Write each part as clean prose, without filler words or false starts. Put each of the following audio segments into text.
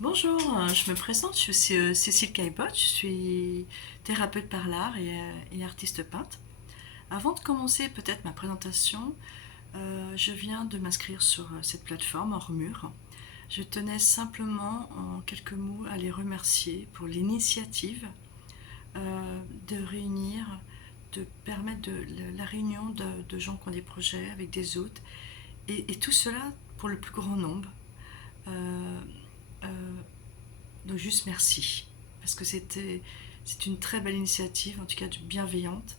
Bonjour, je me présente, je suis Cécile Caillebotte, je suis thérapeute par l'art et artiste peintre. Avant de commencer peut-être ma présentation, je viens de m'inscrire sur cette plateforme hors mur. Je tenais simplement en quelques mots à les remercier pour l'initiative de réunir, de permettre la réunion de gens qui ont des projets avec des autres et tout cela pour le plus grand nombre. Euh, euh, Donc juste merci, parce que c'est une très belle initiative, en tout cas bienveillante,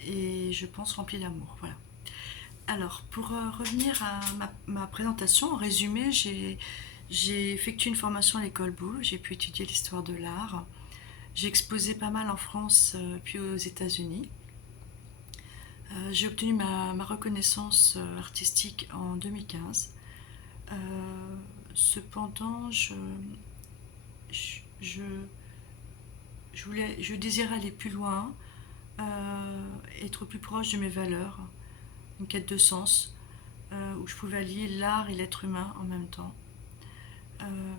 et je pense remplie d'amour. Voilà. Alors, pour revenir à ma présentation, en résumé, j'ai effectué une formation à l'école Boulle, j'ai pu étudier l'histoire de l'art, j'ai exposé pas mal en France puis aux États-Unis. J'ai obtenu ma reconnaissance artistique en 2015. Euh, Cependant, je, je désirais aller plus loin, être plus proche de mes valeurs, une quête de sens, où je pouvais allier l'art et l'être humain en même temps. Euh,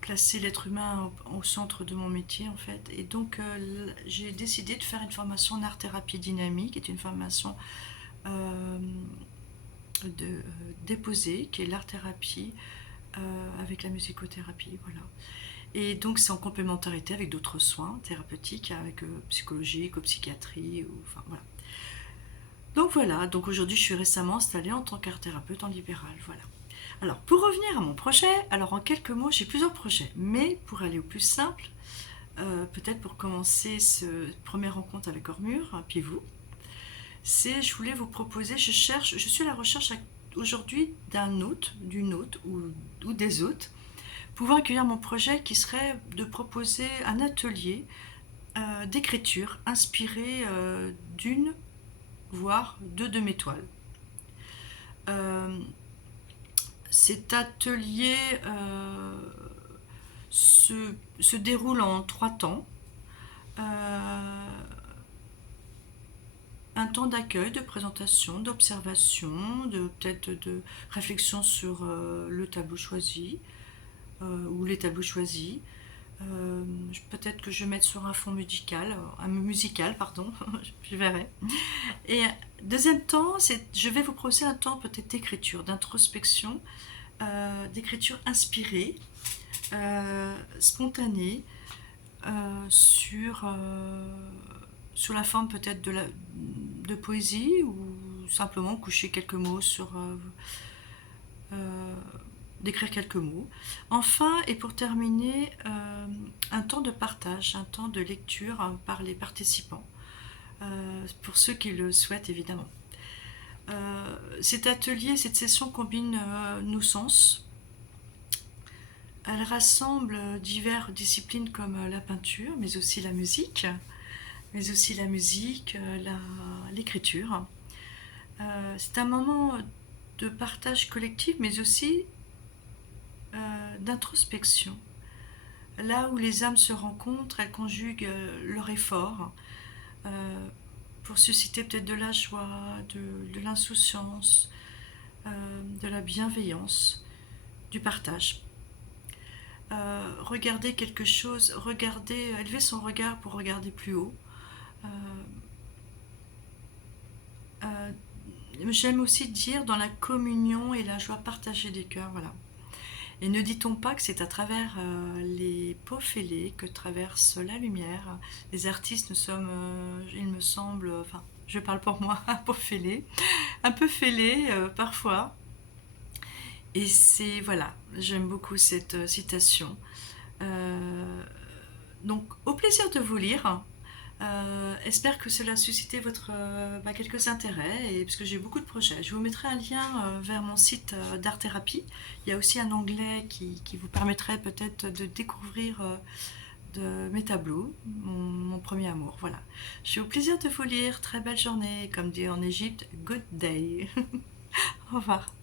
Placer l'être humain au centre de mon métier en fait. Et donc j'ai décidé de faire une formation en art-thérapie dynamique, qui est une formation euh, déposée, qui est l'art-thérapie avec la musicothérapie. Voilà. Et donc c'est en complémentarité avec d'autres soins thérapeutiques, avec psychologique ou psychiatrie, ou, enfin voilà. Donc voilà, donc aujourd'hui je suis récemment installée en tant qu'art thérapeute en libéral, voilà. Alors pour revenir à mon projet, alors en quelques mots j'ai plusieurs projets, mais pour aller au plus simple, peut-être pour commencer ce première rencontre avec Ormure, puis vous, je voulais vous proposer, je suis à la recherche aujourd'hui d'un hôte, d'une hôte ou des hôtes, pouvant accueillir mon projet qui serait de proposer un atelier d'écriture inspiré d'une, voire deux de mes toiles. Euh, Cet atelier se déroule en trois temps. Euh, un temps d'accueil, de présentation, d'observation, peut-être de réflexion sur le tableau choisi ou les tableaux choisis. Peut-être que je vais mettre sur un musical, pardon, je verrai. Et deuxième temps, je vais vous proposer un temps peut-être d'écriture, d'introspection, d'écriture inspirée, spontanée, sur la forme peut-être de poésie ou simplement coucher quelques mots euh, d'écrire quelques mots. Enfin, et pour terminer, un temps de partage, un temps de lecture par les participants, pour ceux qui le souhaitent évidemment. Cet atelier, cette session combine nos sens. Elle rassemble diverses disciplines comme la peinture, mais aussi la musique, l'écriture. C'est un moment de partage collectif, mais aussi d'introspection. Là où les âmes se rencontrent, elles conjuguent leur effort euh, pour susciter peut-être de la joie, de l'insouciance, de la bienveillance, du partage. Regarder quelque chose, élever son regard pour regarder plus haut. Euh, euh, J'aime aussi dire dans la communion et la joie partagée des cœurs, voilà. Et ne dit-on pas que c'est à travers les peaux fêlées que traverse la lumière. Les artistes, nous sommes, il me semble, enfin, je parle pour moi, un peu fêlés parfois. Et c'est, voilà, j'aime beaucoup cette citation. Euh, donc, au plaisir de vous lire. Espère que cela a suscité quelques intérêts, et parce que j'ai beaucoup de projets. Je vous mettrai un lien vers mon site d'art thérapie. Il y a aussi un onglet qui vous permettrait peut-être de découvrir de mes tableaux, mon premier amour. Voilà. J'ai au plaisir de vous lire. Très belle journée. Comme dit en Égypte, good day. Au revoir.